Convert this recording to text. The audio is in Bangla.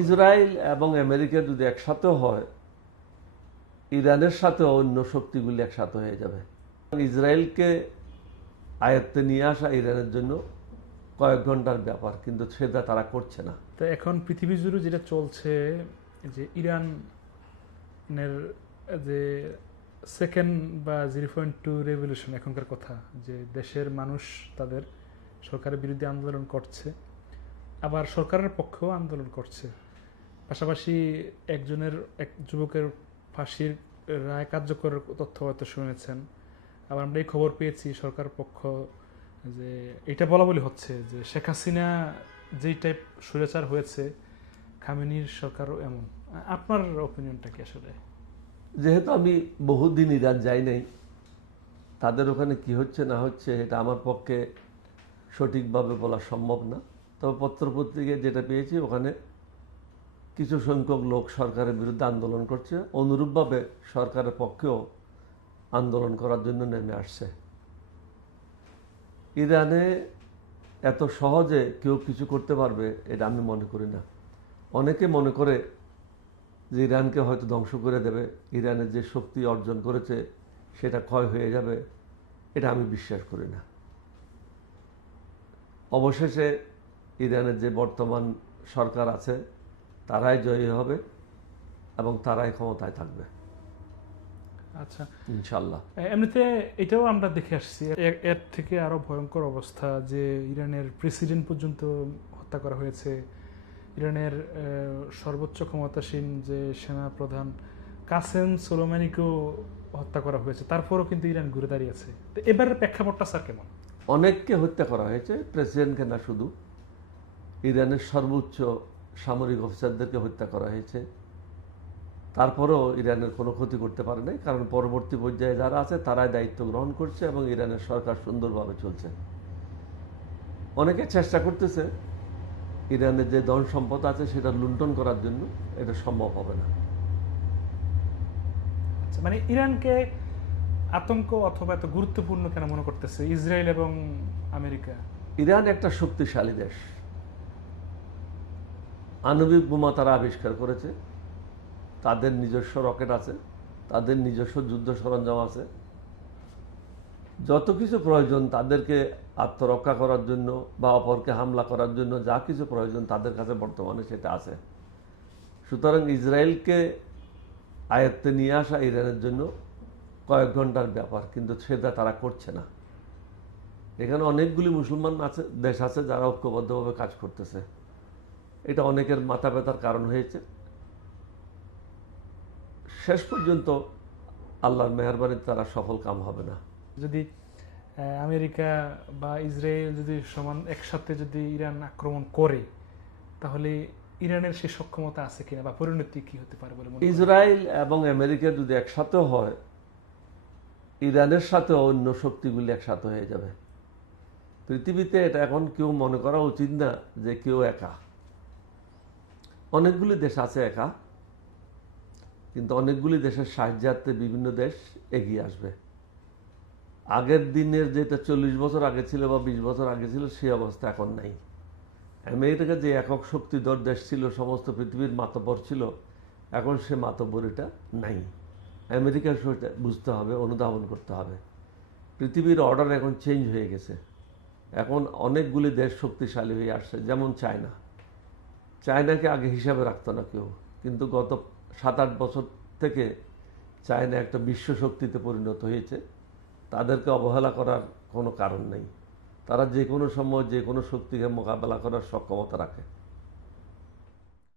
ইসরায়েল এবং আমেরিকা যদি একসাথে হয়, ইরানের সাথে অন্য শক্তিগুলি একসাথে হয়ে যাবে। ইসরায়েলকে আয়ত্তে নিয়ে আসা ইরানের জন্য কয়েক ঘন্টার ব্যাপার, কিন্তু সেটা তারা করছে না। তো এখন পৃথিবী জুড়ে যেটা চলছে, যে ইরানের যে সেকেন্ড বা 0.2 রেভলিউশন এখনকার কথা, যে দেশের মানুষ তাদের সরকারের বিরুদ্ধে আন্দোলন করছে, আবার সরকারের পক্ষেও আন্দোলন করছে। পাশাপাশি এক যুবকের ফাঁসির রায় কার্যকর তথ্য হয়তো শুনেছেন। আবার আমরা এই খবর পেয়েছি সরকার পক্ষ যে এটা বলা বলি হচ্ছে যে শেখ হাসিনা যেই টাইপ স্বৈরাচার হয়েছে, খামেনির সরকারও এমন। আপনার ওপিনিয়নটা কি আসলে? যেহেতু আমি বহুদিন ইরান যাই নাই, তাদের ওখানে কি হচ্ছে না হচ্ছে এটা আমার পক্ষে সঠিকভাবে বলা সম্ভব না। তবে পত্রপত্রিকায় যেটা পেয়েছি, ওখানে কিছু সংখ্যক লোক সরকারের বিরুদ্ধে আন্দোলন করছে, অনুরূপভাবে সরকারের পক্ষেও আন্দোলন করার জন্য নেমে আসছে। ইরানে এত সহজে কেউ কিছু করতে পারবে এটা আমি মনে করি না। অনেকে মনে করে যে ইরানকে হয়তো ধ্বংস করে দেবে, ইরানের যে শক্তি অর্জন করেছে সেটা ক্ষয় হয়ে যাবে, এটা আমি বিশ্বাস করি না। অবশেষে ইরানের যে বর্তমান সরকার আছে তারাই জয়ী হবে এবং তারাই ক্ষমতায় থাকবে, আচ্ছা, ইনশাল্লাহ। এমনিতে এটাও আমরা দেখে আসছি, এর থেকে আরো ভয়ঙ্কর অবস্থা, যে ইরানের প্রেসিডেন্ট পর্যন্ত হত্যা করা হয়েছে। ইরানের সর্বোচ্চ ক্ষমতাসীন যে সেনা প্রধান কাসেম সোলেমানিকেও হত্যা করা হয়েছে, তারপরও কিন্তু ইরান ঘুরে দাঁড়িয়েছে। তো এবারের প্রেক্ষাপটটা স্যার কেমন? অনেককে হত্যা করা হয়েছে, প্রেসিডেন্টকে না, শুধু ইরানের সর্বোচ্চ সামরিক অফিসারদেরকে হত্যা করা হয়েছে। তারপরেও ইরানের কোনো ক্ষতি করতে পারে নাই, কারণ পরবর্তী পর্যায়ে যারা আছে তারাই দায়িত্ব গ্রহণ করছে এবং ইরানের সরকার সুন্দরভাবে চলছে। অনেকে চেষ্টা করতেছে ইরানের যে ধন সম্পদ আছে সেটা লুণ্ঠন করার জন্য, এটা সম্ভব হবে না। আচ্ছা, মানে ইরানকে আতঙ্ক অথবা এত গুরুত্বপূর্ণ কেন মনে করতেছে ইসরায়েল এবং আমেরিকা? ইরান একটা শক্তিশালী দেশ, আণবিক বোমা তারা আবিষ্কার করেছে, তাদের নিজস্ব রকেট আছে, তাদের নিজস্ব যুদ্ধ সরঞ্জাম আছে, যত কিছু প্রয়োজন তাদেরকে আত্মরক্ষা করার জন্য বা অপরকে হামলা করার জন্য যা কিছু প্রয়োজন তাদের কাছে বর্তমানে সেটা আছে। সুতরাং ইসরায়েলকে আয়ত্তে নিয়ে আসা ইরানের জন্য কয়েক ঘন্টার ব্যাপার, কিন্তু সেটা তারা করছে না। এখানে অনেকগুলি মুসলমান আছে, দেশ আছে যারা ঐক্যবদ্ধভাবে কাজ করতেছে। এটা অনেকের মাথা ব্যথার কারণ হয়েছে। শেষ পর্যন্ত আল্লাহর মেহেরবানিতে তারা সফল কাম হবে না। যদি আমেরিকা বা ইসরায়েল যদি সমান একসাথে যদি ইরান আক্রমণ করে, তাহলে ইরানের সে সক্ষমতা আছে কিনা বা পরিণতি কি হতে পারে বলে মনে করেন? ইসরায়েল এবং আমেরিকা যদি একসাথে হয়, ইরানের সাথে অন্য শক্তিগুলি একসাথে হয়ে যাবে। পৃথিবীতে এটা এখন কেউ মনে করা উচিত না যে কেউ একা। অনেকগুলি দেশ আছে একা, কিন্তু অনেকগুলি দেশের সাহায্যার্থে বিভিন্ন দেশ এগিয়ে আসবে। আগের দিনের যেটা 40 বছর আগে ছিল বা 20 বছর আগে ছিল, সেই অবস্থা এখন নাই। আমেরিকা যে একক শক্তিধর দেশ ছিল, সমস্ত পৃথিবীর মাতব্বর ছিল, এখন সে মাতব্বরিটা নাই। আমেরিকার সেটা বুঝতে হবে, অনুধাবন করতে হবে। পৃথিবীর অর্ডার এখন চেঞ্জ হয়ে গেছে। এখন অনেকগুলি দেশ শক্তিশালী হয়ে আসছে, যেমন চায়না। চায়নাকে আগে হিসাবে রাখতো না কেউ, কিন্তু গত 7-8 বছর থেকে চায়না একটা বিশ্ব শক্তিতে পরিণত হয়েছে। তাদেরকে অবহেলা করার কোনো কারণ নেই। তারা যে কোনো সময় যে কোনো শক্তিকে মোকাবেলা করার সক্ষমতা রাখে।